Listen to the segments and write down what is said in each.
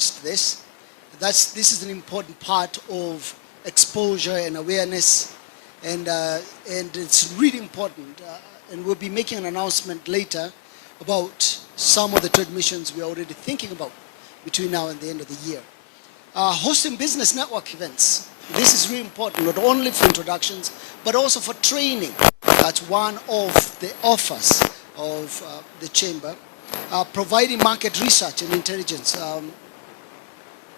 reference to this. This is an important part of exposure and awareness, and it's really important. And we'll be making an announcement later about some of the trade missions we're already thinking about between now and the end of the year. Hosting business network events. This is really important, not only for introductions, but also for training. That's one of the offers of the Chamber. Providing market research and intelligence.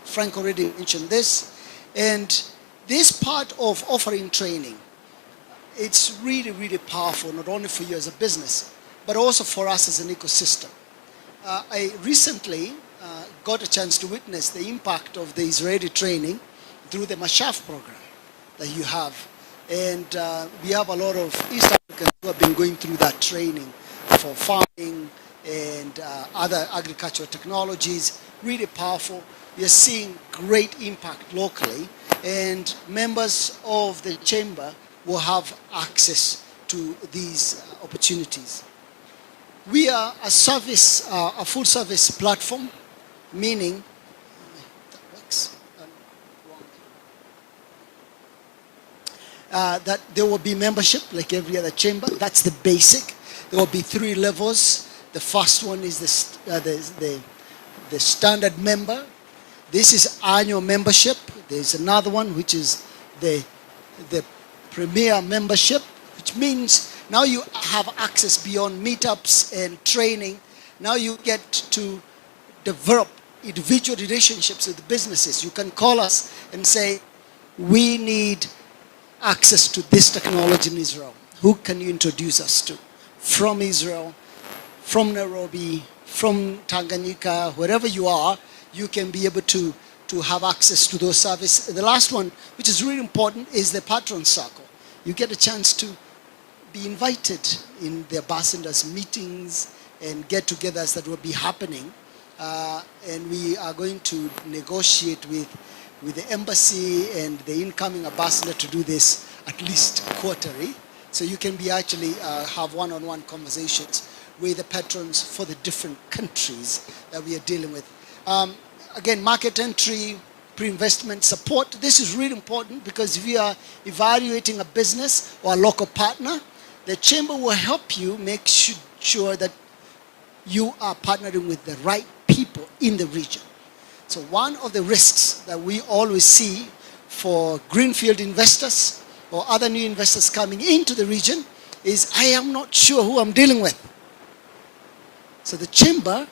Frank already mentioned this. And this part of offering training, it's really, really powerful, not only for you as a business, but also for us as an ecosystem. I recently got a chance to witness the impact of the Israeli training through the Mashaf program that you have. And we have a lot of East Africans who have been going through that training for farming and other agricultural technologies, really powerful. We are seeing great impact locally, and members of the Chamber will have access to these opportunities. We are a service, a full service platform, meaning that there will be membership like every other chamber. That's the basic. There will be 3 levels. The first one is the standard member. This is annual membership. There's another one which is the premier membership, which means now you have access beyond meetups and training. Now you get to develop individual relationships with businesses. You can call us and say, we need access to this technology in Israel. Who can you introduce us to? From Israel, from Nairobi, from Tanganyika, wherever you are, you can be able to have access to those services. And the last one, which is really important, is the patron circle. You get a chance to be invited in the ambassadors' meetings and get-togethers that will be happening. And we are going to negotiate with the embassy and the incoming ambassador to do this at least quarterly. So you can be actually have one-on-one conversations with the patrons for the different countries that we are dealing with. Again, market entry, pre-investment support. This is really important because if you are evaluating a business or a local partner, the Chamber will help you make sure that you are partnering with the right people in the region. So one of the risks that we always see for greenfield investors or other new investors coming into the region is, I am not sure who I'm dealing with. So the Chamber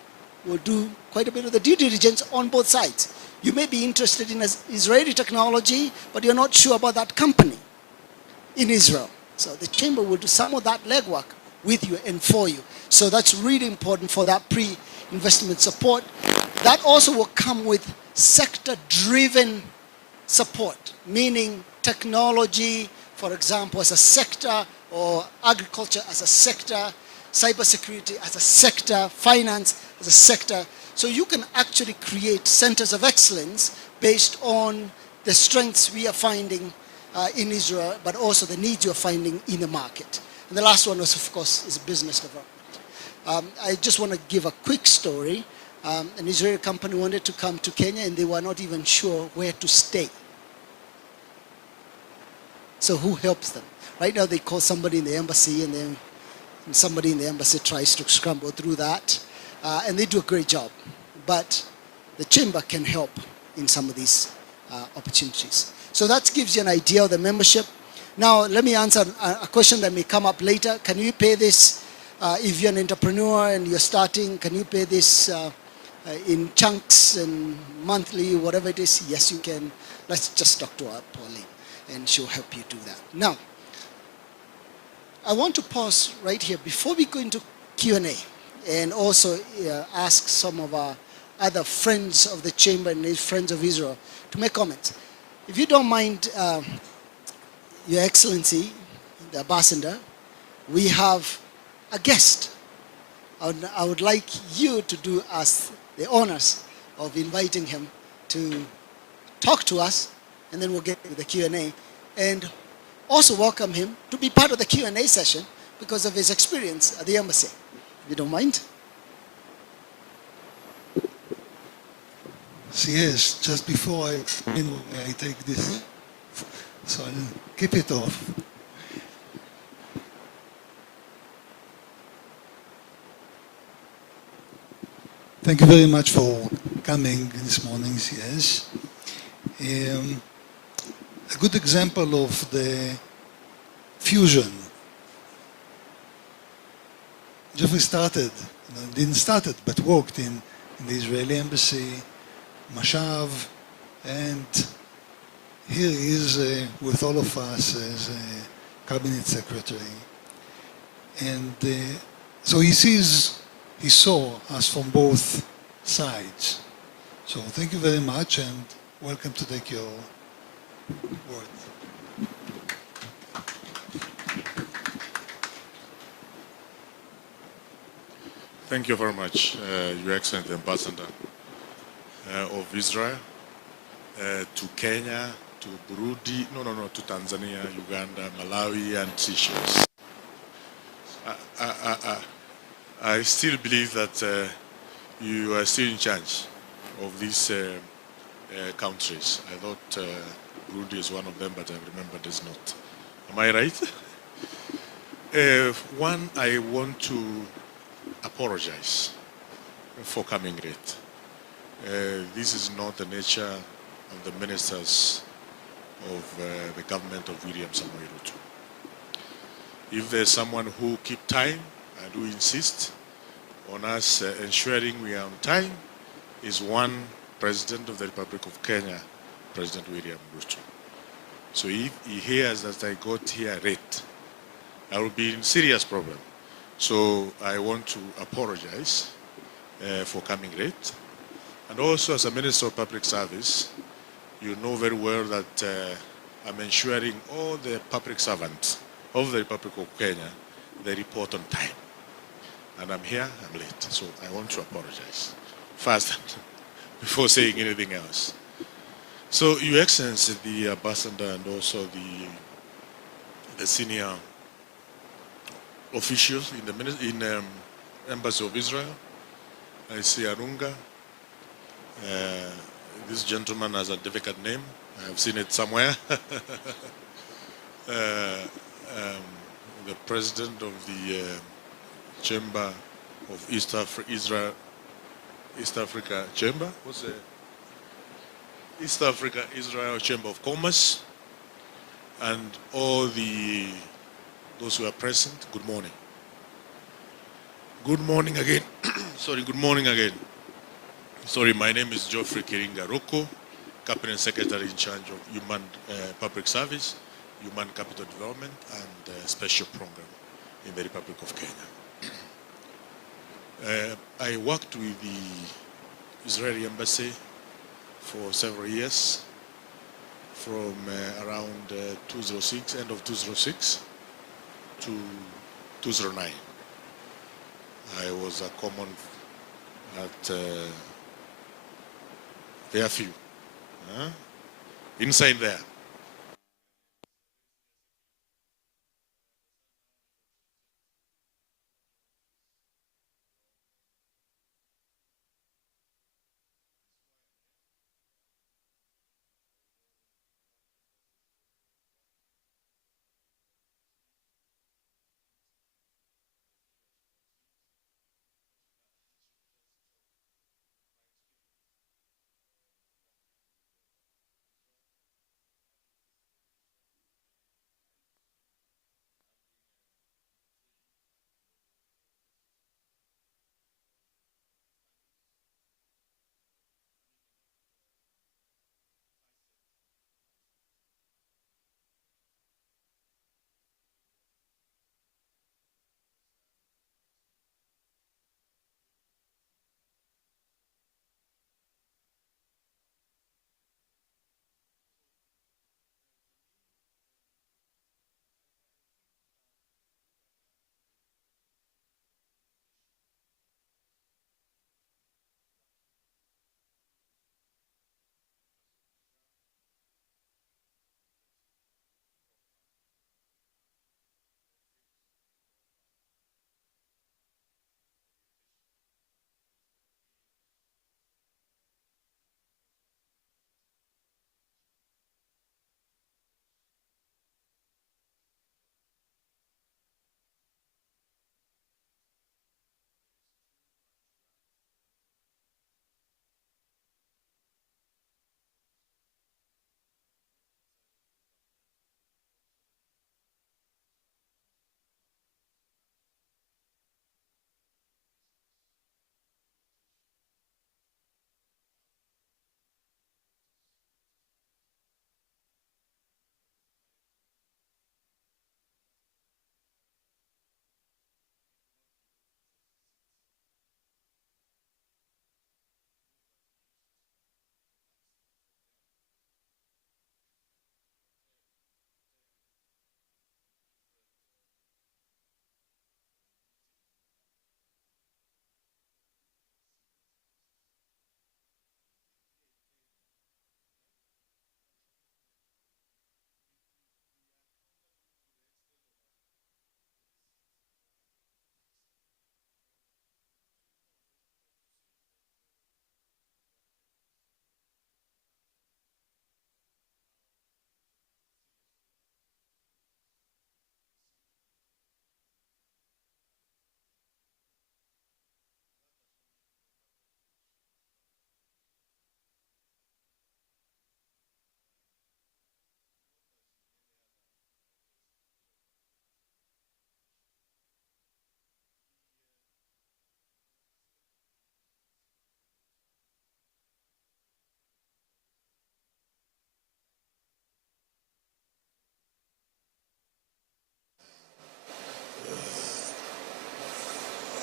will do quite a bit of the due diligence on both sides. You may be interested in Israeli technology, but you're not sure about that company in Israel. So the Chamber will do some of that legwork with you and for you. So that's really important for that pre-investment support. That also will come with sector-driven support, meaning technology, for example, as a sector, or agriculture as a sector, cybersecurity as a sector, finance as a sector. So you can actually create centers of excellence based on the strengths we are finding in Israel, but also the needs you're finding in the market. And the last one was, of course, is business development. I just want to give a quick story. An Israeli company wanted to come to Kenya and they were not even sure where to stay. So who helps them? Right now they call somebody in the embassy, and then somebody in the embassy tries to scramble through that. And they do a great job. But the Chamber can help in some of these opportunities. So that gives you an idea of the membership. Now let me answer a question that may come up later. Can you pay this, if you're an entrepreneur and you're starting, can you pay this in chunks and monthly, whatever it is? Yes, you can. Let's just talk to our Pauline and she'll help you do that. Now, I want to pause right here before we go into Q&A and also ask some of our other friends of the Chamber and friends of Israel to make comments. If you don't mind, Your Excellency, the Ambassador, we have a guest. I would like you to do us the honors of inviting him to talk to us, and then we'll get to the Q&A, and also welcome him to be part of the Q&A session because of his experience at the embassy. If you don't mind. Yes, just before I take this, so I'll keep it off. Thank you very much for coming this morning, yes. A good example of the fusion. Jeffrey started, didn't start it, but worked in the Israeli embassy, Mashav, and here he is with all of us as a cabinet secretary. And so he saw us from both sides. So thank you very much and welcome to take your word. Thank you very much, Your Excellency Ambassador of Israel, to Kenya, to Burundi, to Tanzania, Uganda, Malawi, and Seychelles. I still believe that you are still in charge of these countries. I thought Burundi is one of them, but I remember it's not. Am I right? One, I want to apologize for coming late. This is not the nature of the ministers of the government of William Samoei Ruto. If there's someone who keep time and who insist on us ensuring we are on time, is one President of the Republic of Kenya, President William Ruto. So if he hears that I got here late, I will be in serious problem. So I want to apologize for coming late. And also as a Minister of Public Service, you know very well that I'm ensuring all the public servants of the Republic of Kenya, they report on time. And I'm here, I'm late. So I want to apologize first before saying anything else. So Your Excellency, the Ambassador and also the senior officials in the Embassy of Israel, I see Arunga. This gentleman has a difficult name. I have seen it somewhere. The president of the Chamber of East Africa Chamber. What's the East Africa Israel Chamber of Commerce, and all those who are present. Good morning. Good morning again. Sorry. Good morning again. Sorry, my name is Geoffrey Kiringa Roko, Cabinet Secretary in charge of Human Public Service, Human Capital Development, and Special Program in the Republic of Kenya. I worked with the Israeli Embassy for several years, from around 2006, end of 2006, to 2009. I was a common at Fairview, inside there.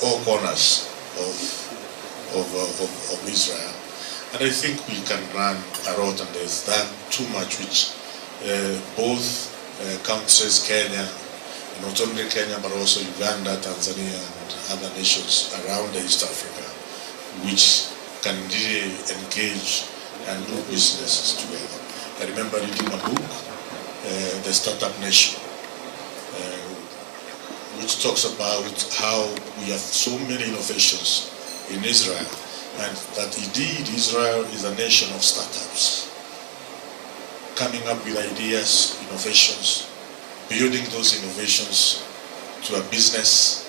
all corners of Israel. And I think we can run a route, and there's that too much which both countries, Kenya, not only Kenya but also Uganda, Tanzania and other nations around East Africa, which can really engage and do businesses together. I remember reading a book, The Startup Nation, which talks about how we have so many innovations in Israel, and that indeed Israel is a nation of startups, coming up with ideas, innovations, building those innovations to a business,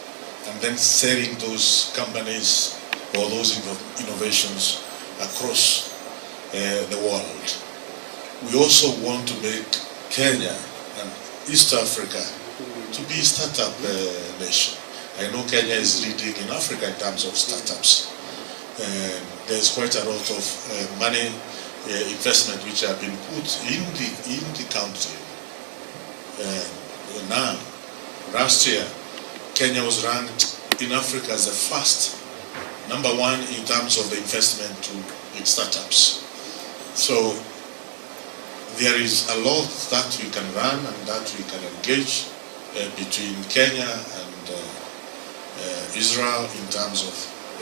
and then selling those companies or those innovations across the world. We also want to make Kenya and East Africa to be a startup nation. I know Kenya is leading in Africa in terms of startups. There's quite a lot of money, investment which have been put in the country. Now, last year, Kenya was ranked in Africa as the first, number one in terms of the investment in startups. So there is a lot that we can run and that we can engage between Kenya and Israel in terms of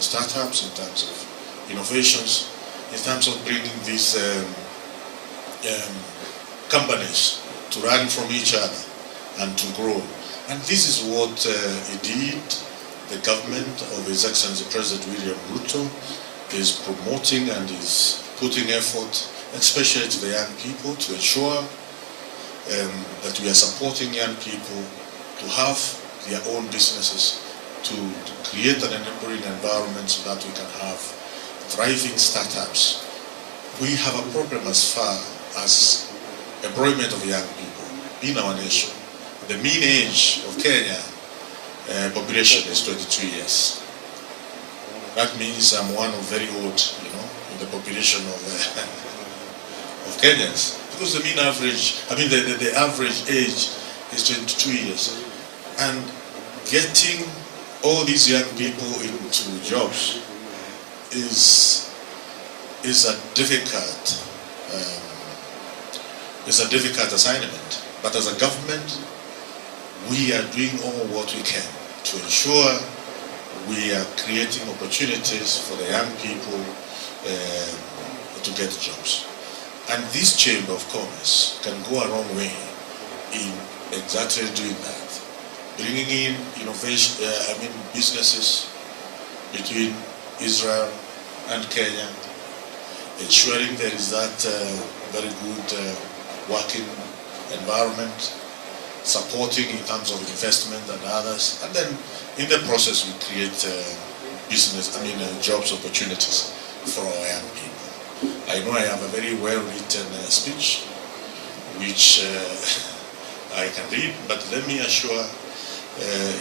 startups, in terms of innovations, in terms of bringing these companies to learn from each other and to grow. And this is what indeed the government of His Excellency President William Ruto is promoting and is putting effort, especially to the young people, to ensure that we are supporting young people to have their own businesses, to create an enabling environment so that we can have thriving startups. We have a problem as far as employment of young people in our nation. The mean age of Kenya population is 22 years. That means I'm one of very old, in the population of Kenyans. Because the mean average, the average age is 22 years. And getting all these young people into jobs is a difficult assignment. But as a government, we are doing all what we can to ensure we are creating opportunities for the young people to get jobs. And this Chamber of Commerce can go a long way in exactly doing that. Bringing in innovation, businesses between Israel and Kenya, ensuring there is that very good working environment, supporting in terms of investment and others, and then in the process we create jobs opportunities for our young people. I know I have a very well-written speech, which I can read, but let me assure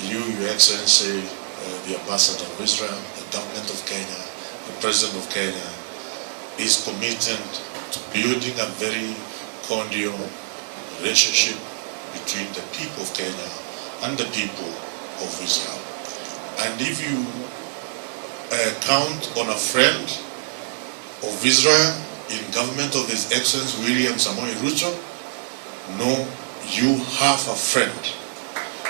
you, Your Excellency, the Ambassador of Israel, the government of Kenya, the President of Kenya, is committed to building a very cordial relationship between the people of Kenya and the people of Israel. And if you count on a friend of Israel in government of His Excellency William Samoei Ruto, know you have a friend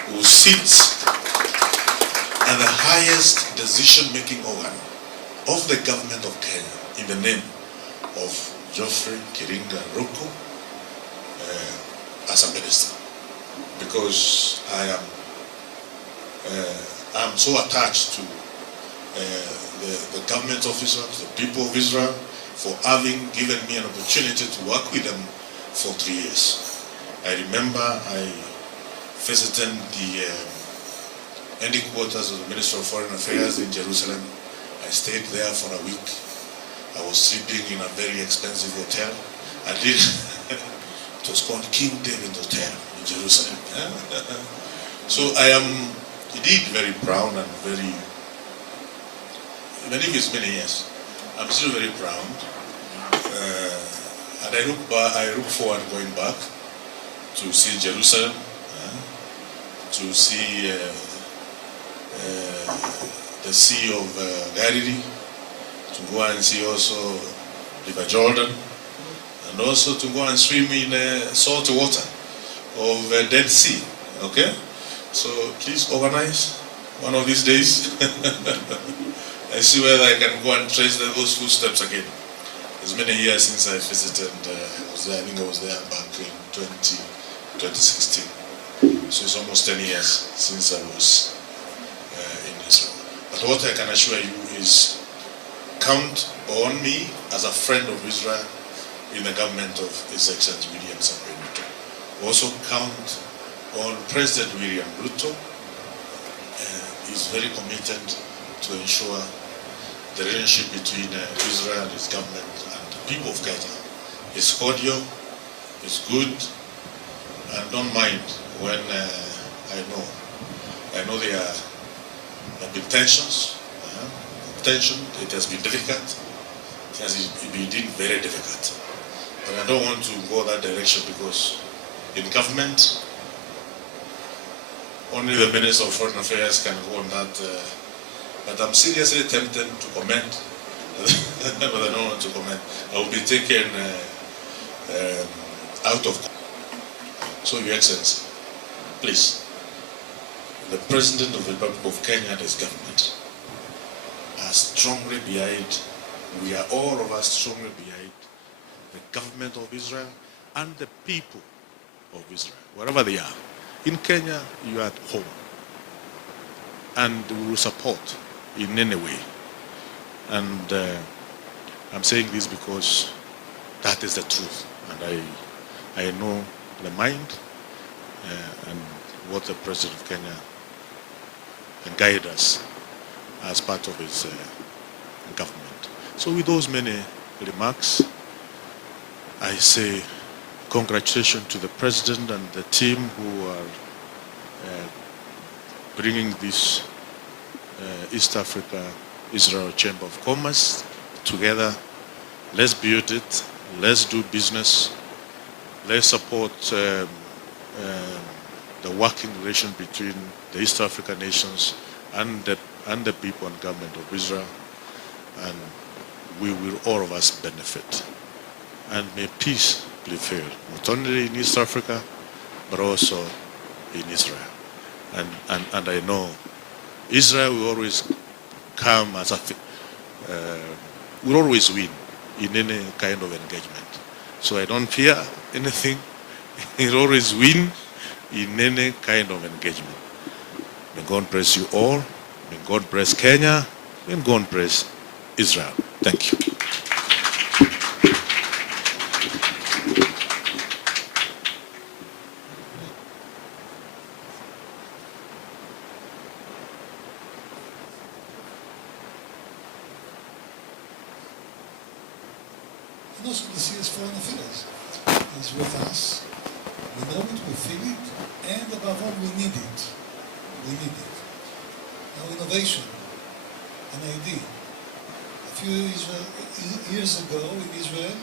who sits at the highest decision-making organ of the government of Kenya in the name of Geoffrey Kiringa Ruku as a minister. Because I'm so attached to the government of Israel, the people of Israel, for having given me an opportunity to work with them for 3 years. I remember I visited the headquarters of the Ministry of Foreign Affairs in Jerusalem. I stayed there for a week. I was sleeping in a very expensive hotel. It was called King David Hotel in Jerusalem. So I am indeed very proud and very, even if it's many years, I'm still very proud. And I look forward going back to see Jerusalem, to see the Sea of Galilee, to go and see also River Jordan, and also to go and swim in salt water of Dead Sea. Okay? So please organize one of these days. I see whether I can go and trace those footsteps again. It's many years since I visited. I think I was there back in 2016. So it's almost 10 years since I was in Israel. But what I can assure you is count on me as a friend of Israel in the government of His Excellency William Samoei Ruto. Also count on President William Ruto. He's very committed to ensure the relationship between Israel, his government, and the people of Kenya is cordial, is good, and don't mind when I know there have been tensions. Tension, it has been difficult. It has been very difficult. But I don't want to go that direction because in government, only the Minister of Foreign Affairs can go on that. But I'm seriously tempted to comment, but I don't want to comment. I will be taken out of. So, Your Excellency, please, the President of the Republic of Kenya and his government are strongly behind, we are all of us strongly behind the government of Israel and the people of Israel, wherever they are. In Kenya, you are at home. And we will support in any way. And I'm saying this because that is the truth. And I know the mind and what the President of Kenya guide us as part of his government. So with those many remarks, I say congratulations to the President and the team who are bringing this East Africa Israel Chamber of Commerce together. Let's build it, let's do business, let's support the working relation between the East African nations and the people and government of Israel, and we will all of us benefit. And may peace prevail, not only in East Africa, but also in Israel. And I know Israel will always come as will always win in any kind of engagement. So I don't fear anything. It will always win in any kind of engagement. May God bless you all. May God bless Kenya. May God bless Israel. Thank you. And also the CS Foreign Affairs is with us. We know it, we feel it, and above all, we need it. We need it. Now, innovation, an idea. A few years ago in Israel,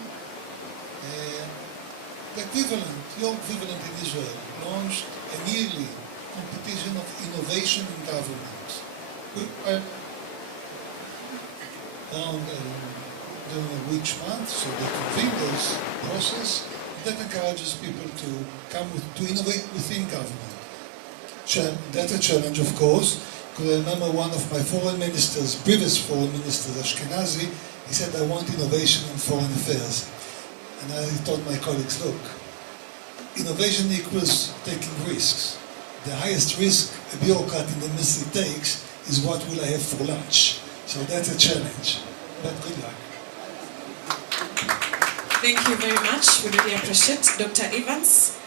the equivalent, your equivalent in Israel, launched a yearly competition of innovation in government. We are around during a which month, so they convene this process that encourages people to come to innovate within government. That's a challenge, of course, because I remember one of my foreign ministers, previous foreign ministers, Ashkenazi, he said, I want innovation in foreign affairs. And I told my colleagues, look, innovation equals taking risks. The highest risk a bureaucrat in the ministry takes is what will I have for lunch. So that's a challenge, but good luck. Thank you very much. We really appreciate. Dr. Evans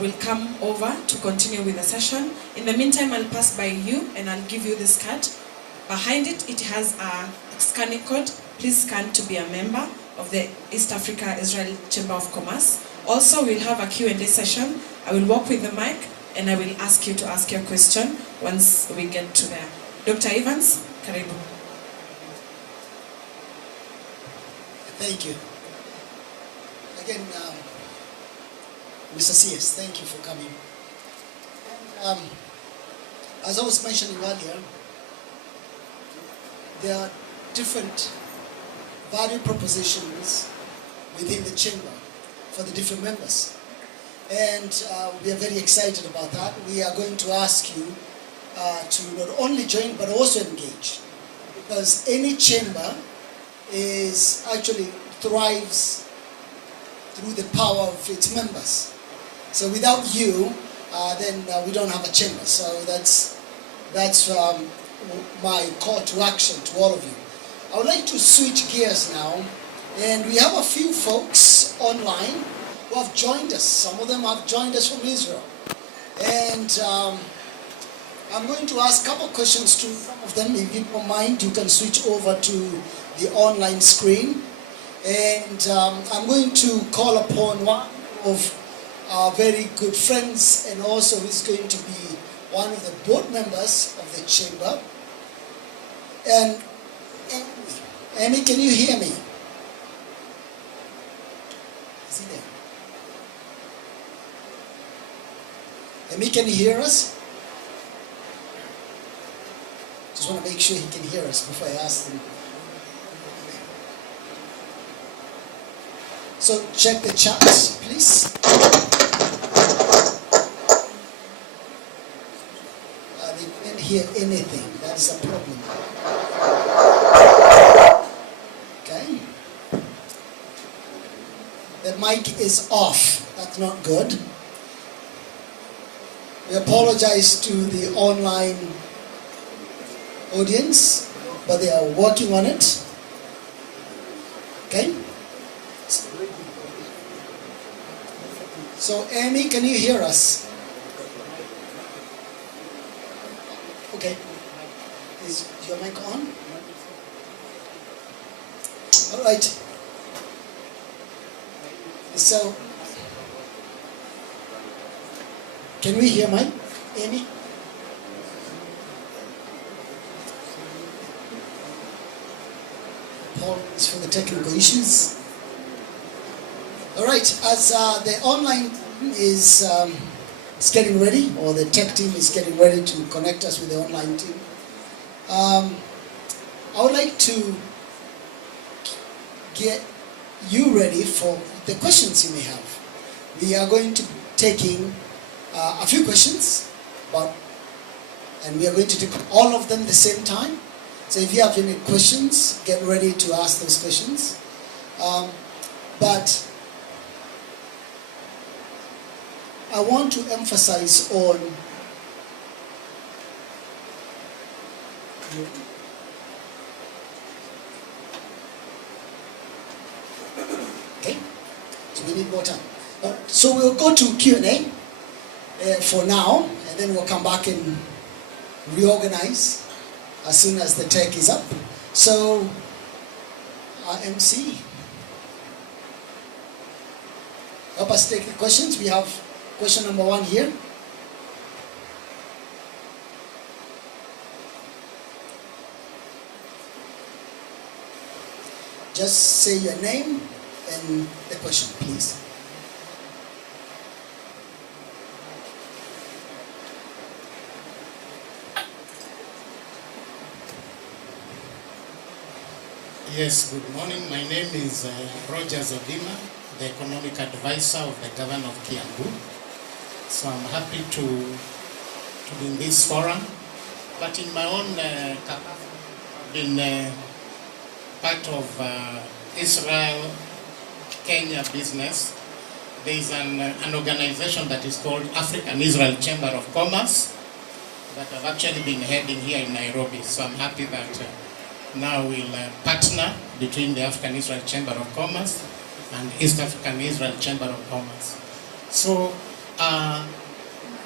will come over to continue with the session. In the meantime, I'll pass by you and I'll give you this card. Behind it, it has a scanning code. Please scan to be a member of the East Africa Israel Chamber of Commerce. Also, we'll have a Q&A session. I will walk with the mic and I will ask you to ask your question once we get to there. Dr. Evans, karibu. Thank you. Again, Mr. CS, thank you for coming. And, as I was mentioning earlier, there are different value propositions within the chamber for the different members. And we are very excited about that. We are going to ask you to not only join but also engage, because any chamber is actually thrives through the power of its members. So without you, then we don't have a chamber. So that's my call to action to all of you. I would like to switch gears now, and we have a few folks online who have joined us. Some of them have joined us from Israel, and I'm going to ask a couple of questions to some of them. If you don't mind, you can switch over to the online screen, and I'm going to call upon one of our very good friends, and also is going to be one of the board members of the chamber. And Amy, can you hear me? Is he there? Amy, can you hear us? Just want to make sure he can hear us before I ask him. So check the chats, please. They can't hear anything. That is a problem. Okay. The mic is off. That's not good. We apologize to the online audience, but they are working on it. Okay? So, Amy, can you hear us? Okay. Is your mic on? All right. So, can we hear Mike? Amy? Paul is for the technical issues. All right, as the online is getting ready, or the tech team is getting ready to connect us with the online team, I would like to get you ready for the questions you may have. We are going to be taking a few questions, and we are going to take all of them at the same time. So if you have any questions, get ready to ask those questions. But I want to emphasize on okay, so we need more time. So we'll go to Q&A for now, and then we'll come back and reorganize as soon as the tech is up. So, MC, help us take the questions. We have question number 1 here. Just say your name and the question, please. Yes, good morning. My name is Roger Zodima, the Economic Advisor of the Governor of Kiambu. So I'm happy to be in this forum. But in my own capacity, I've been part of Israel-Kenya business. There is an organization that is called African Israel Chamber of Commerce that I've actually been heading here in Nairobi. So I'm happy that now we'll partner between the African Israel Chamber of Commerce and East African Israel Chamber of Commerce. So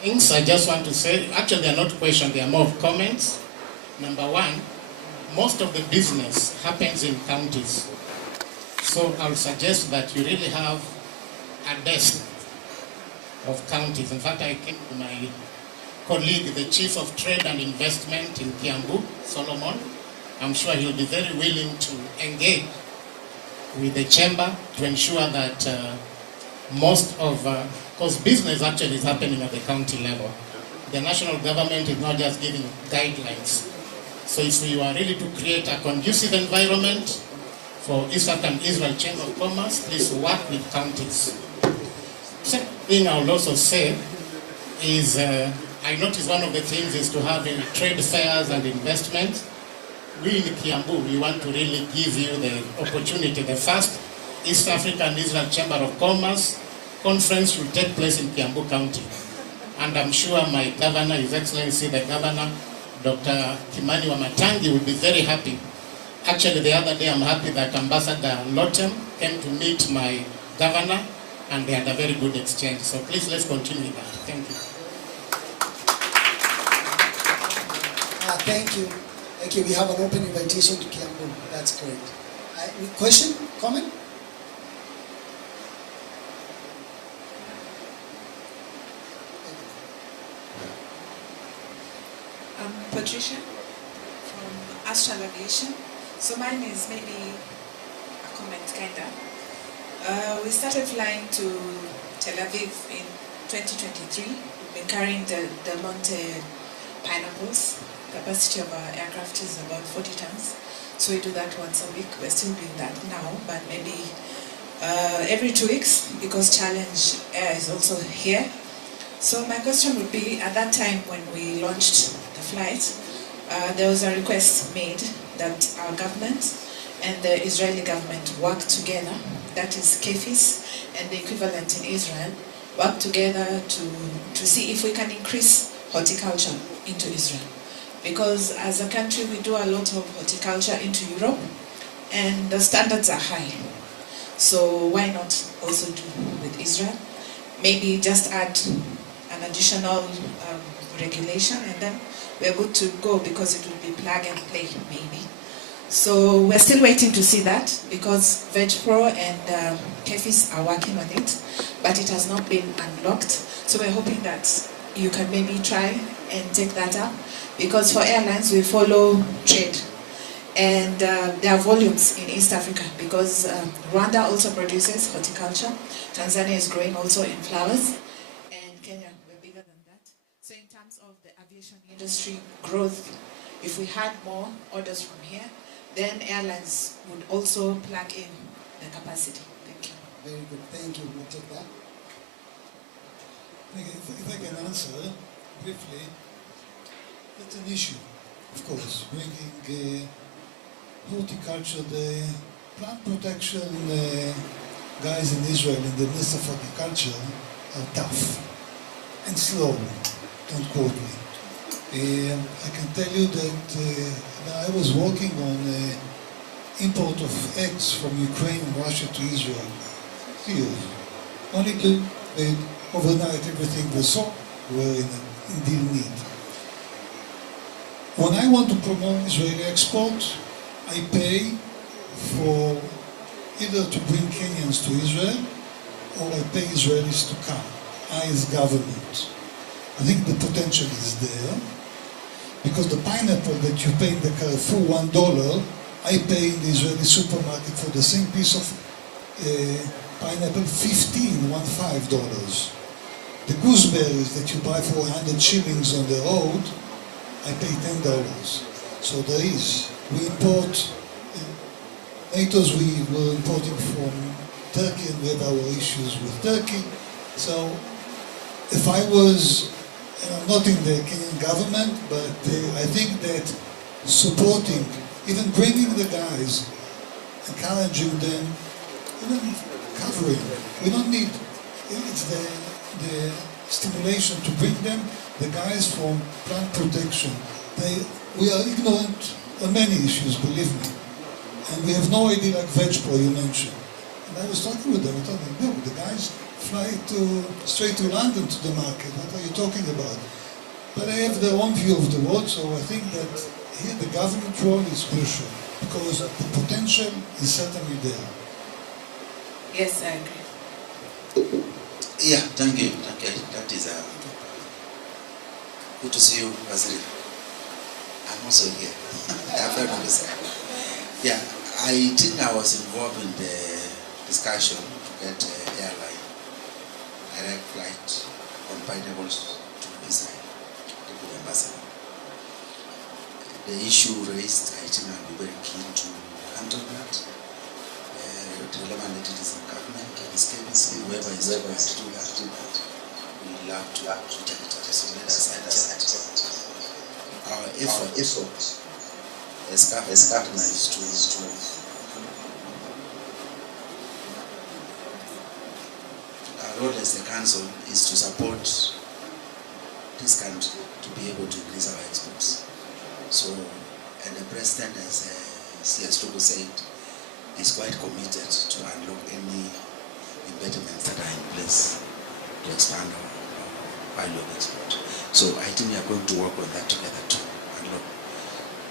things I just want to say, actually they are not questions, they are more of comments. Number 1, most of the business happens in counties. So I'll suggest that you really have a desk of counties. In fact, I came to my colleague, the Chief of Trade and Investment in Kiambu, Solomon. I'm sure he'll be very willing to engage with the chamber to ensure that most of, because business actually is happening at the county level. The national government is not just giving guidelines. So if we are really to create a conducive environment for East African Israel Chamber of Commerce, please work with counties. Second thing I will also say is, I noticed one of the things is to have trade fairs and investment. We in Kiambu, we want to really give you the opportunity. The first East African Israel Chamber of Commerce conference will take place in Kiambu County. And I'm sure my governor, His Excellency the Governor, Dr. Kimani Wamatangi, will be very happy. Actually, the other day I'm happy that Ambassador Lotem came to meet my governor and they had a very good exchange. So please, let's continue with that. Thank you. Thank you. Thank you. We have an open invitation to Kiambu. That's great. Question? Comment? Patricia from Astral Aviation. So mine is maybe a comment kinda. We started flying to Tel Aviv in 2023. We've been carrying the Del Monte pineapples. Capacity of our aircraft is about 40 tons. So we do that once a week. We're still doing that now, but maybe every 2 weeks because Challenge Air is also here. So my question would be, at that time when we launched the flight, there was a request made that our government and the Israeli government work together, that is KFIS and the equivalent in Israel, work together to see if we can increase horticulture into Israel. Because as a country we do a lot of horticulture into Europe and the standards are high. So why not also do with Israel? Maybe just add an additional regulation and then we're good to go because it will be plug and play maybe. So we're still waiting to see that because VegPro and KFIS are working on it, but it has not been unlocked. So we're hoping that you can maybe try and take that up because for airlines we follow trade and there are volumes in East Africa because Rwanda also produces horticulture, Tanzania is growing also in flowers, and Kenya, we're bigger than that. So in terms of the aviation industry growth, if we had more orders from here, then airlines would also plug in the capacity. Thank you. Very good. Thank you. We'll take that. If I can answer briefly, that's an issue, of course, bringing horticulture, the plant protection guys in Israel in the Ministry of Agriculture are tough and slow, don't quote me. I can tell you that I was working on import of eggs from Ukraine and Russia to Israel. Years. Only to overnight everything was sold, we were in deal need. When I want to promote Israeli export, I pay for either to bring Kenyans to Israel or I pay Israelis to come. I as government. I think the potential is there because the pineapple that you pay in the Carrefour $1, I pay in the Israeli supermarket for the same piece of pineapple $15. The gooseberries that you buy for 100 shillings on the road, I pay $10. So there is. We import tomatoes we were importing from Turkey and we have our issues with Turkey. So if I was, and I'm not in the Kenyan government, but I think that supporting, even bringing the guys, encouraging them, even covering, we don't need, it's the stimulation to bring them, the guys from plant protection. We are ignorant on many issues, believe me. And we have no idea like VegPro you mentioned. And I was talking with them, I told them, no, the guys fly straight to London to the market. What are you talking about? But they have their own view of the world, so I think that here the government role is crucial because the potential is certainly there. Yes, I agree. Yeah, thank you. Okay, that is good to see you, Waziri. I'm also here. I've heard of this. Yeah, I think I was involved in the discussion to get airline direct flight on pineapples to Israel, to the ambassador. the issue raised, I think I'll be very keen to handle that. Relevant entities in government, KBC, whoever is able to do that, we'll have to take it up. So let us our effort as government is to our role as the council is to support this country to be able to increase our exports. So, and the president, as CS Togo said, is quite committed to unlock any impediments that are in place to expand our value of export. So I think we are going to work on that together to unlock.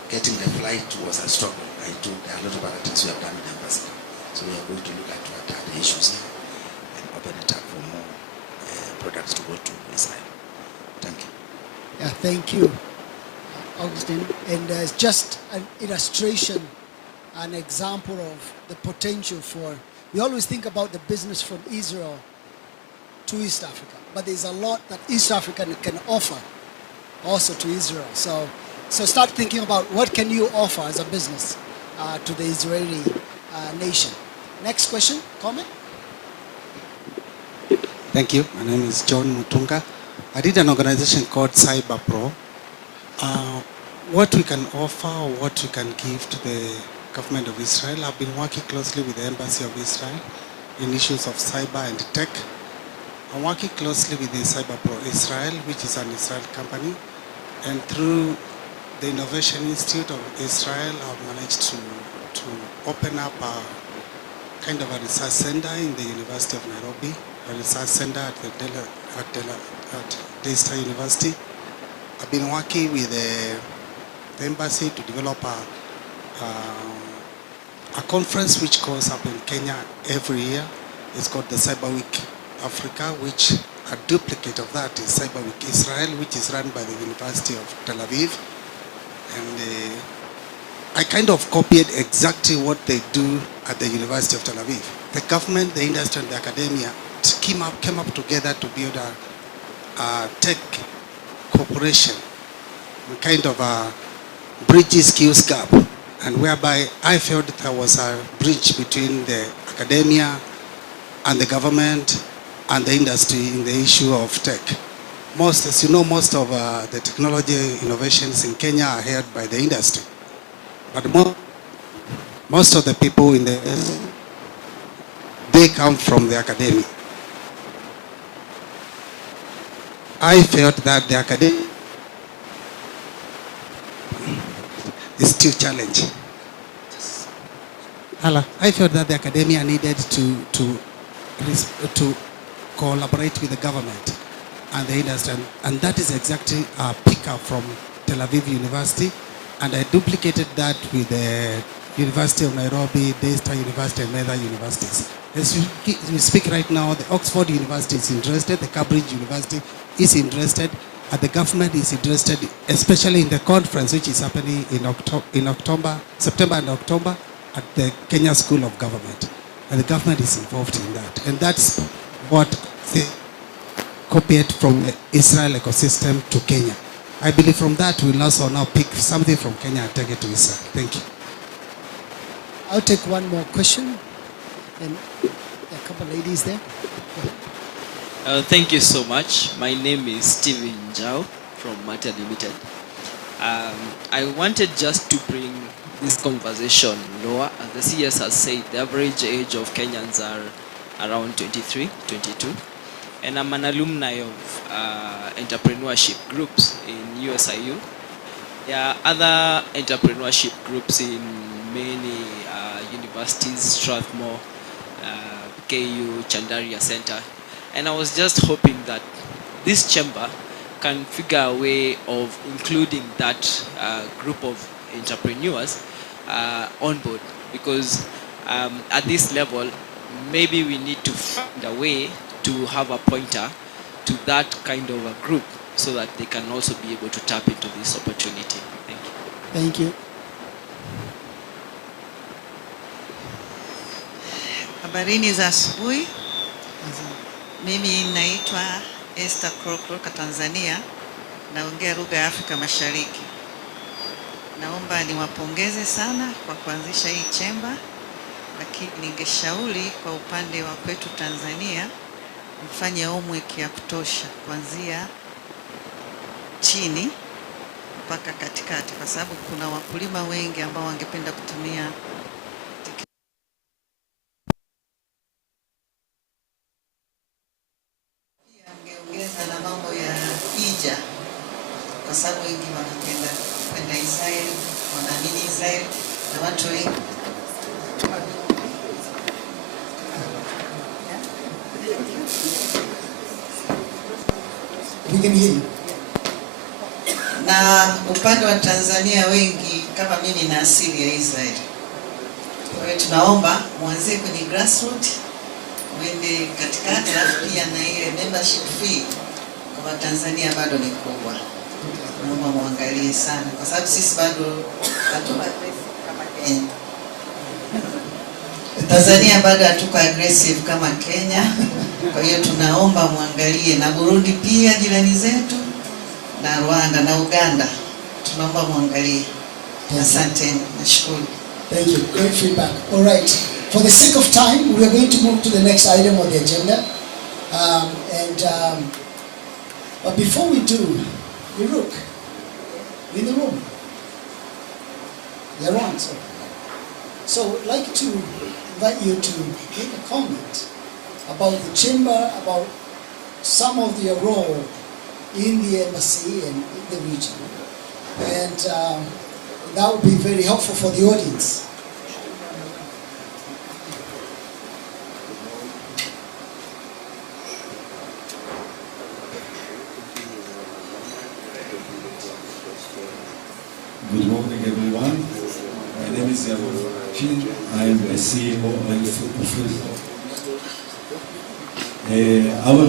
Getting the flight was a struggle. There are a lot of other things we have done in the embassy. So we are going to look at what are the issues here and open it up for more products to go to Israel. Thank you. Yeah, thank you, Augustine. And just an illustration, an example of the potential for, we always think about the business from Israel to East Africa, but there's a lot that East Africa can offer also to Israel. So start thinking about what can you offer as a business to the Israeli nation. Next question, comment? Thank you. My name is John Mutunga. I did an organization called Cyber Pro. What we can offer, or what we can give to the government of Israel. I've been working closely with the Embassy of Israel in issues of cyber and tech. I'm working closely with the Cyber Pro Israel, which is an Israel company. And through the Innovation Institute of Israel, I've managed to open up a kind of a research center in the University of Nairobi, a research center at Daystar University. I've been working with the embassy to develop a conference which goes up in Kenya every year. It's called the Cyber Week Africa, which a duplicate of that is Cyber Week Israel, which is run by the University of Tel Aviv. And I kind of copied exactly what they do at the University of Tel Aviv. The government, the industry, and the academia came up together to build a tech corporation, kind of a bridge skills gap, and whereby I felt there was a bridge between the academia and the government and the industry in the issue of tech. As you know, most of the technology innovations in Kenya are held by the industry. But most of the people they come from the academia. I felt that the academia is still challenging. I felt that the academia needed to collaborate with the government and the industry, and that is exactly a pickup from Tel Aviv University, and I duplicated that with the University of Nairobi, Daystar University, and other universities. As we speak right now, the Oxford University is interested, the Cambridge University is interested, and the government is interested, especially in the conference which is happening in September and October at the Kenya School of Government. And the government is involved in that. And that's what they copied from the Israel ecosystem to Kenya. I believe from that we'll also now pick something from Kenya and take it to Israel. Thank you. I'll take one more question. And a couple ladies there. Thank you so much. My name is Steven Jao from Mata Limited. I wanted just to bring this conversation lower. As the CS has said, the average age of Kenyans are around 23, 22. And I'm an alumni of entrepreneurship groups in USIU. There are other entrepreneurship groups in many universities, Strathmore, KU, Chandaria Center. And I was just hoping that this chamber can figure a way of including that group of entrepreneurs on board, because at this level, maybe we need to find a way to have a pointer to that kind of a group so that they can also be able to tap into this opportunity. Thank you. Thank you. Habarini za asubuhi. Mimi naitwa Esther Krok kutoka Tanzania, naongea lugha ya Afrika Mashariki. Naomba niwapongeze sana kwa kuanzisha hii chemba, lakini ningeshauri kwa upande wa kwetu Tanzania mfanye homework ya kutosha kuanzia chini mpaka katikati, kwa sababu kuna wakulima wengi ambao wangependa kutumia angeongeza na mambo ya hija, kwa sababu wengi wanapenda kwenda Israeli, wanaamini Israeli na watu wengi We can hear you. na upande wa Tanzania wengi kama mimi na asili ya Israeli. Kwa hiyo tunaomba mwanzie kwenye grassroots, mwende katikati, alafu pia na ile membership fee kwa Tanzania bado ni kubwa. Naomba muangalie sana, kwa sababu sisi bado hatuko aggressive kama Kenya. Tanzania bado hatuko aggressive kama Kenya. Kwa hiyo tunaomba muangalie, na Burundi pia jirani zetu, na Rwanda na Uganda, tunaomba muangalie. Asante, nashukuru. Thank you. Great feedback. All right. For the sake of time, we are going to move to the next item on the agenda. But before we do, Iruk, in the room. You're on, sir. So I'd like to invite you to make a comment about the chamber, about some of your role in the embassy and in the region. And that would be very helpful for the audience. Good morning, everyone. My name is Yarofi. I am the CEO of our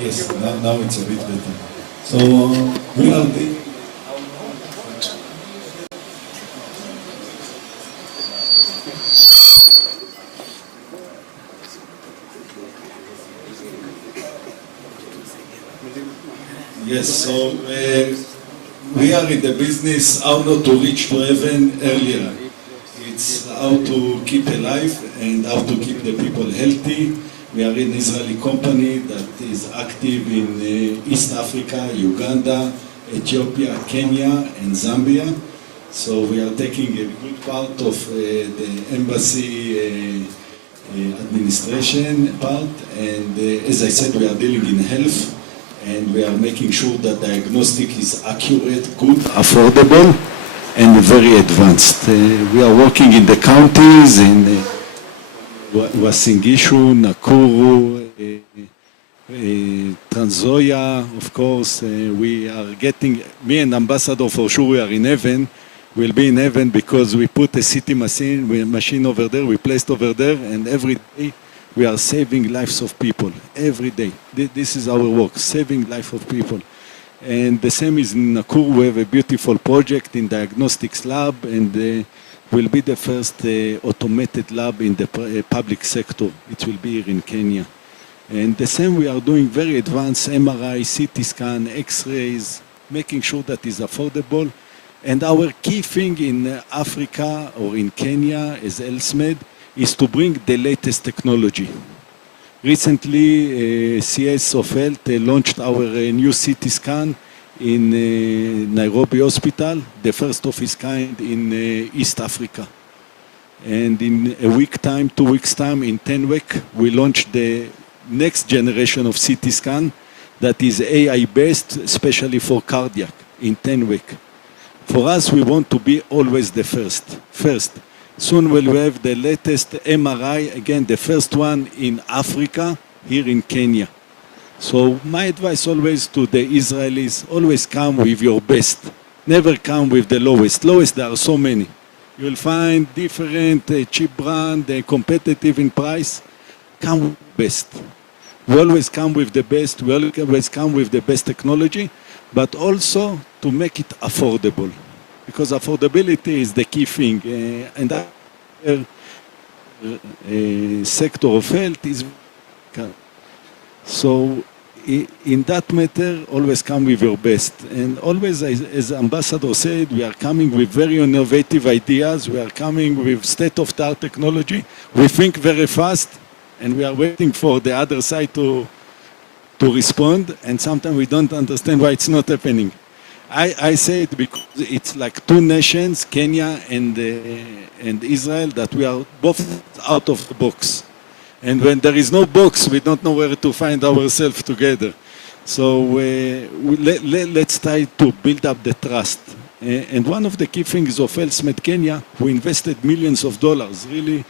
yes, now it's a bit better. So we are the yes, so we are in the business how not to reach to heaven earlier. It's how to keep alive and how to keep the people healthy. We are an Israeli company that is active in East Africa, Uganda, Ethiopia, Kenya, and Zambia. So we are taking a good part of the embassy administration part, and as I said, we are dealing in health. And we are making sure that diagnostic is accurate, good, affordable, and very advanced. We are working in the counties in Wasingishu, Nakuru, Trans-Nzoia, of course. We are getting, me and Ambassador for sure we are in heaven. We'll be in heaven because we put a CT machine over there, we placed over there, and every day we are saving lives of people, every day. This is our work, saving life of people. And the same is in Nakuru. We have a beautiful project in diagnostics lab, and will be the first automated lab in the public sector. It will be here in Kenya. And the same we are doing very advanced MRI, CT scan, X-rays, making sure that is affordable. And our key thing in Africa or in Kenya as ELSMED is to bring the latest technology. Recently, CS of Health launched our new CT scan in Nairobi Hospital, the first of its kind in East Africa. And in a week time, 2 weeks time, in 10 weeks, we launched the next generation of CT scan that is AI-based, especially for cardiac, in 10 weeks. For us, we want to be always the first. Soon we'll have the latest MRI, again, the first one in Africa, here in Kenya. So my advice always to the Israelis, always come with your best. Never come with the lowest. Lowest, there are so many. You'll find different cheap brand, competitive in price. Come with the best. We always come with the best. We always come with the best technology, but also to make it affordable. Because affordability is the key thing. And sector of health is so in that matter, always come with your best. And always, as Ambassador said, we are coming with very innovative ideas. We are coming with state-of-the-art technology. We think very fast, and we are waiting for the other side to respond. And sometimes we don't understand why it's not happening. I say it because it's like two nations, Kenya and Israel, that we are both out of the box. And when there is no box, we don't know where to find ourselves together. So let's try to build up the trust. And one of the key things of HealthMed Kenya, we invested millions of dollars, really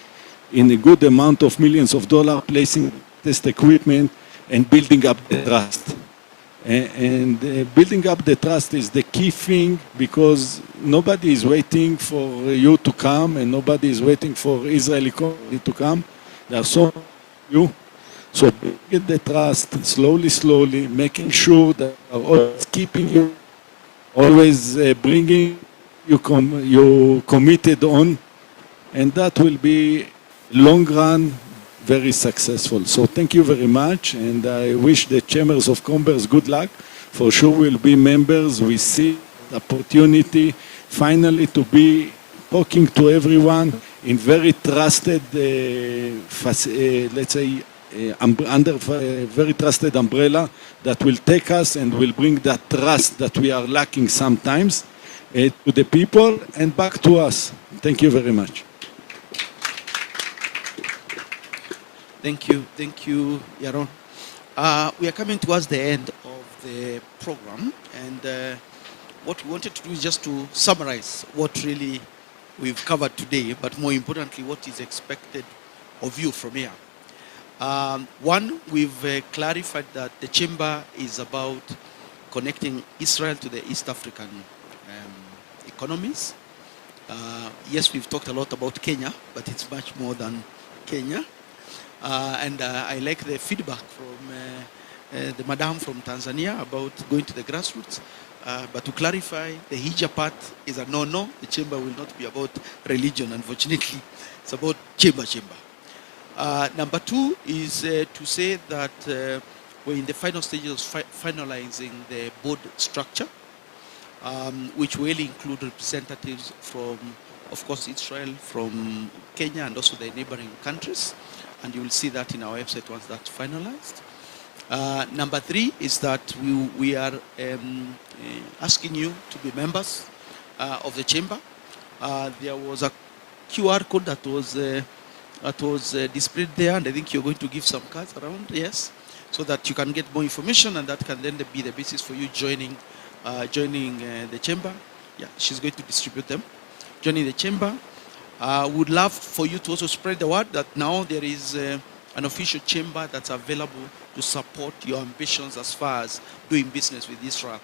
in a good amount of millions of dollars, placing test equipment and building up the trust. And building up the trust is the key thing, because nobody is waiting for you to come, and nobody is waiting for Israeli company to come. There are so you. So get the trust slowly, making sure that are always keeping you, always bringing you committed on, and that will be long run very successful. So thank you very much, and I wish the Chambers of Commerce good luck. For sure we'll be members. We see the opportunity finally to be talking to everyone in very trusted, let's say, under a very trusted umbrella that will take us and will bring that trust that we are lacking sometimes to the people and back to us. Thank you very much. Thank you, Yaron. We are coming towards the end of the program, and what we wanted to do is just to summarize what really we've covered today, but more importantly, what is expected of you from here. One, we've clarified that the chamber is about connecting Israel to the East African economies. Yes, we've talked a lot about Kenya, but it's much more than Kenya. And I like the feedback from the madam from Tanzania about going to the grassroots. But to clarify, the hijab part is a no-no. The chamber will not be about religion, unfortunately. It's about chamber. Number two is to say that we're in the final stages of finalizing the board structure, which will include representatives from, of course, Israel, from Kenya, and also the neighboring countries. And you will see that in our website once that's finalized. Number three is that we are asking you to be members of the chamber. There was a QR code that was displayed there, and I think you're going to give some cards around, yes, so that you can get more information, and that can then be the basis for you joining the chamber. Yeah, she's going to distribute them. Joining the chamber. Would love for you to also spread the word that now there is an official chamber that's available to support your ambitions as far as doing business with Israel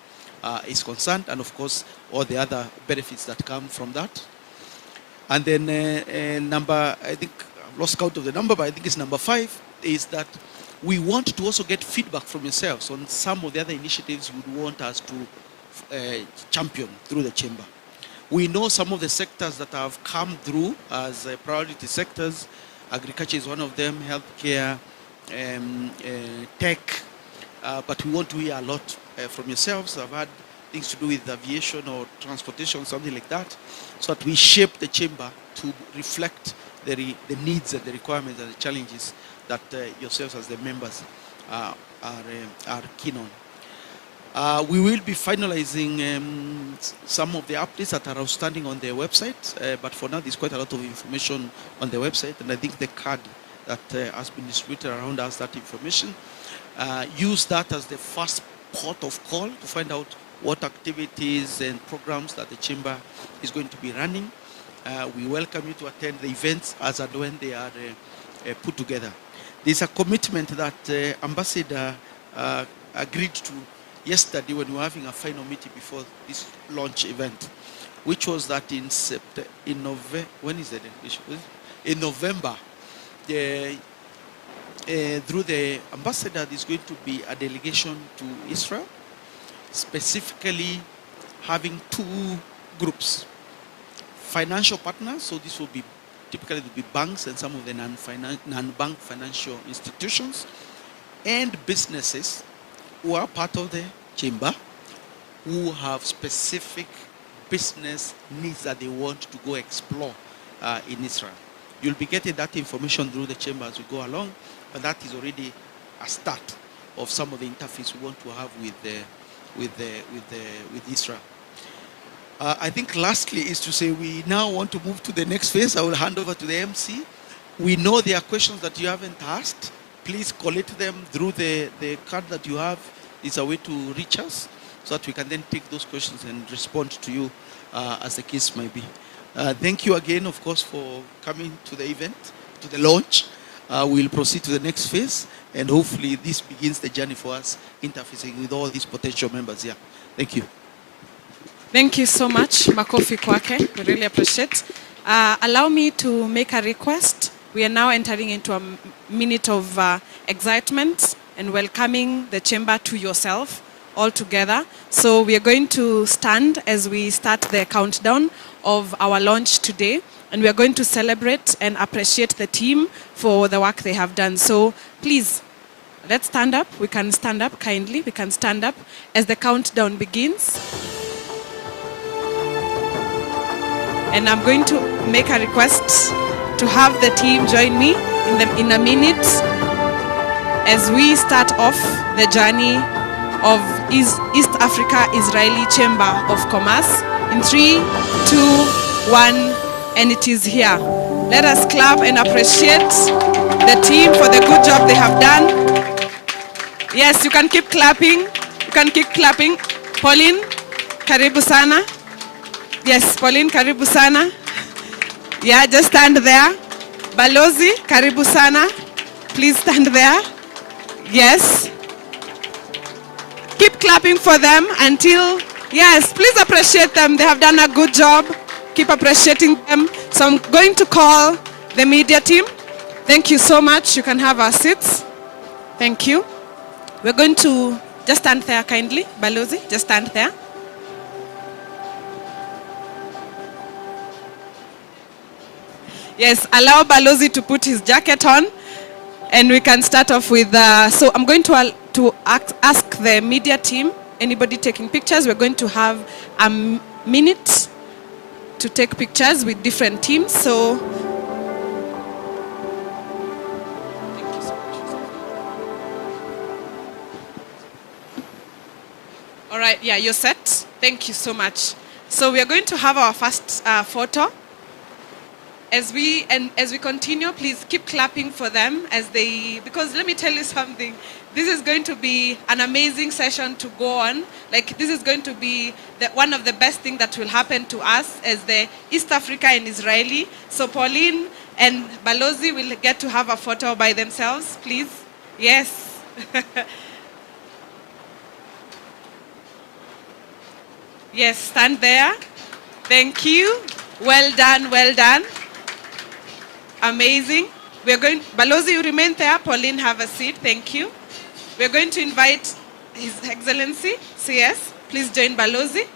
is concerned, and of course all the other benefits that come from that. And then I think I've lost count of the number, but I think it's number 5, is that we want to also get feedback from yourselves on some of the other initiatives you would want us to champion through the chamber. We know some of the sectors that have come through as priority sectors. Agriculture is one of them, healthcare, tech, but we want to hear a lot from yourselves. I've had things to do with aviation or transportation, something like that, so that we shape the chamber to reflect the needs and the requirements and the challenges that yourselves as the members are keen on. We will be finalizing some of the updates that are outstanding on the website, but for now there's quite a lot of information on the website, and I think the card that has been distributed around has that information. Use that as the first port of call to find out what activities and programs that the chamber is going to be running. We welcome you to attend the events as and when they are put together. There's a commitment that Ambassador agreed to yesterday when we were having a final meeting before this launch event, which was that in November, through the ambassador, there's going to be a delegation to Israel, specifically having 2 groups. Financial partners, so this will be typically there'll be banks and some of the non-bank financial institutions and businesses who are part of the chamber who have specific business needs that they want to go explore in Israel. You'll be getting that information through the chamber as we go along, but that is already a start of some of the interface we want to have with Israel. I think lastly is to say we now want to move to the next phase. I will hand over to the MC. We know there are questions that you haven't asked. Please collect them through the card that you have. It's a way to reach us so that we can then take those questions and respond to you as the case might be. Thank you again, of course, for coming to the event, to the launch. We'll proceed to the next phase, and hopefully this begins the journey for us interfacing with all these potential members here. Thank you. Thank you so much, Makofi Kwake. We really appreciate. Allow me to make a request. We are now entering into a minute of excitement and welcoming the chamber to yourself all together. So we are going to stand as we start the countdown of our launch today, and we are going to celebrate and appreciate the team for the work they have done. So please, let's stand up. We can stand up kindly. We can stand up as the countdown begins. And I'm going to make a request to have the team join me in a minute as we start off the journey of East Africa Israeli Chamber of Commerce. In 3, 2, 1, and it is here. Let us clap and appreciate the team for the good job they have done. Yes, you can keep clapping. You can keep clapping. Pauline, karibu sana. Yes, Pauline, karibu sana. Yeah, just stand there. Balozi, karibu sana. Please stand there. Yes. Keep clapping for them until, yes, please appreciate them. They have done a good job. Keep appreciating them. So I'm going to call the media team. Thank you so much. You can have our seats. Thank you. We're going to just stand there kindly. Balozi, just stand there. Yes, allow Balozi to put his jacket on, and we can start off with, so I'm going to ask the media team, anybody taking pictures, we're going to have a minute to take pictures with different teams. So, thank you so much. All right, yeah, you're set. Thank you so much. So we are going to have our first photo. As we continue, please keep clapping for them because let me tell you something. This is going to be an amazing session to go on. Like, this is going to be one of the best things that will happen to us as the East Africa and Israeli. So Pauline and Balozi will get to have a photo by themselves, please. Yes. Yes, stand there. Thank you. Well done, well done. Amazing. We're going, Balozi, you remain there. Pauline, have a seat. Thank you. We're going to invite His Excellency, CS. Please join Balozi.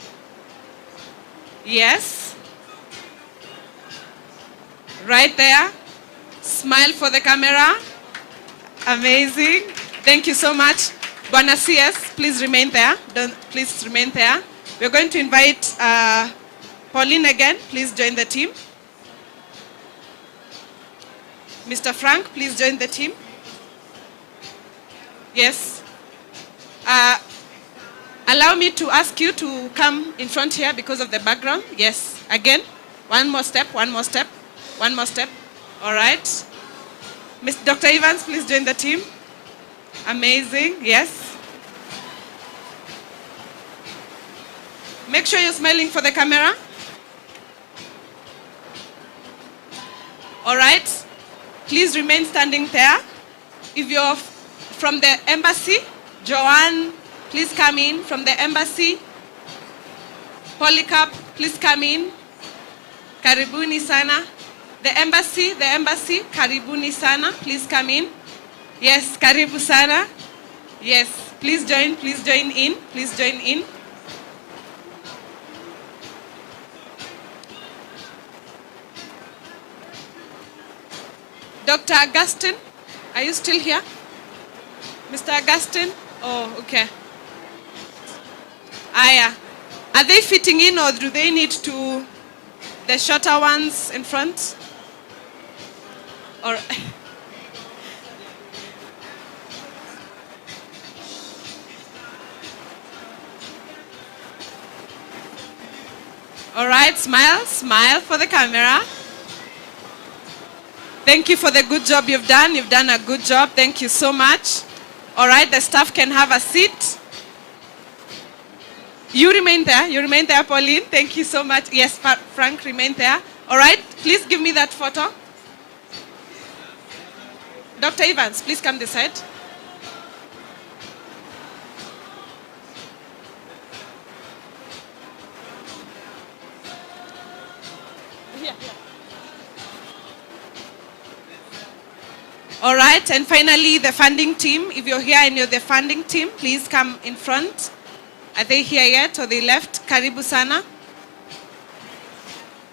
Yes. Right there. Smile for the camera. Amazing. Thank you so much. Bwana CS, please remain there. Please remain there. We're going to invite Pauline again. Please join the team. Mr. Frank, please join the team. Yes. Allow me to ask you to come in front here because of the background. Yes. Again. One more step, one more step, one more step. All right. Dr. Evans, please join the team. Amazing. Yes. Make sure you're smiling for the camera. All right. Please remain standing there. If you're from the embassy, Joanne, please come in from the embassy. Polycarp, please come in. Karibuni sana. The embassy, karibuni sana. Please come in. Yes, karibu sana. Yes, please join in. Please join in. Dr. Augustine, are you still here? Mr. Augustine? Oh, okay. Aya. Are they fitting in or do they need to, the shorter ones in front? Or all right, smile, smile for the camera. Thank you for the good job you've done. You've done a good job. Thank you so much. All right, the staff can have a seat. You remain there. You remain there, Pauline. Thank you so much. Yes, Frank, remain there. All right, please give me that photo. Dr. Evans, please come this side. Here, here. All right, and finally, the funding team. If you're here and you're the funding team, please come in front. Are they here yet or they left? Karibu sana.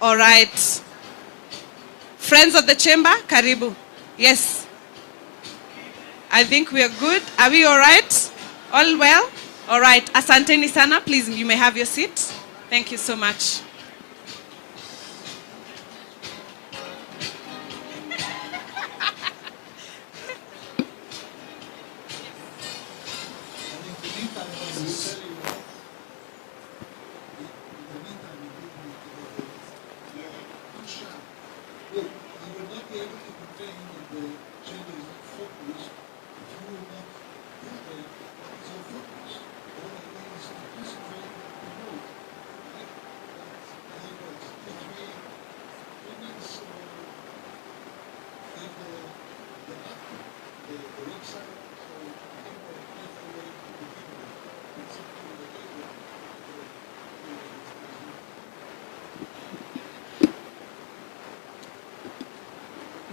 All right. Friends of the chamber, karibu. Yes. I think we are good. Are we all right? All well? All right. Asanteni sana. Please, you may have your seat. Thank you so much.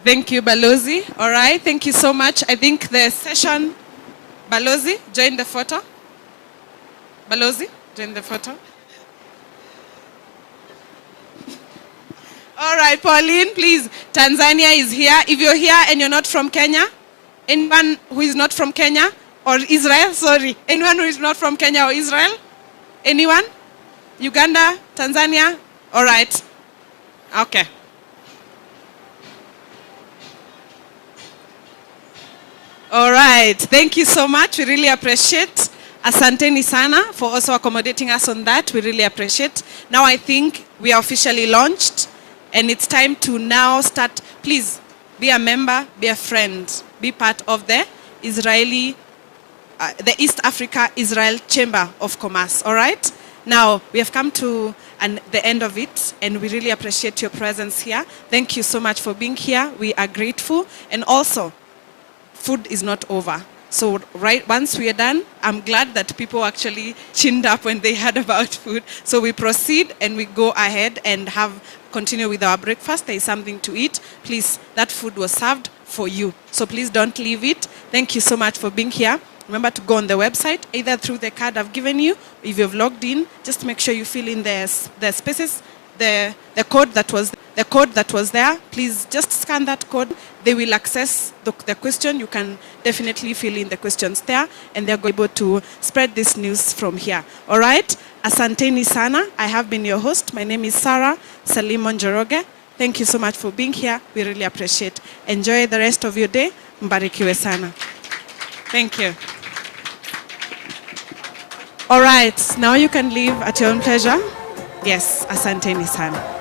Thank you, Balozi. All right, thank you so much. I think the session, Balozi, join the photo. Balozi, join the photo. All right, Pauline, please. Tanzania is here. If you're here and you're not from Kenya, anyone who is not from Kenya or Israel, sorry, anyone who is not from Kenya or Israel? Anyone? Uganda, Tanzania? All right. Okay. All right, thank you so much. We really appreciate. Asanteni sana for also accommodating us on that. We really appreciate. Now I think we are officially launched and it's time to now start. Please be a member, be a friend, be part of the Israeli, the East Africa Israel Chamber of Commerce, all right? Now, we have come to the end of it, and we really appreciate your presence here. Thank you so much for being here. We are grateful, and also, food is not over. So right once we are done, I'm glad that people actually chinned up when they heard about food. So we proceed and we go ahead and continue with our breakfast. There is something to eat. Please, that food was served for you. So please don't leave it. Thank you so much for being here. Remember to go on the website, either through the card I've given you. If you've logged in, just make sure you fill in the spaces, the code that was there. Please just scan that code. They will access the question. You can definitely fill in the questions there, and they're able to spread this news from here. All right? Asanteni sana. I have been your host. My name is Sarah Salim Njoroge. Thank you so much for being here. We really appreciate. Enjoy the rest of your day. Mbarikiwe sana. Thank you. All right. Now you can leave at your own pleasure. Yes, asanteni sana.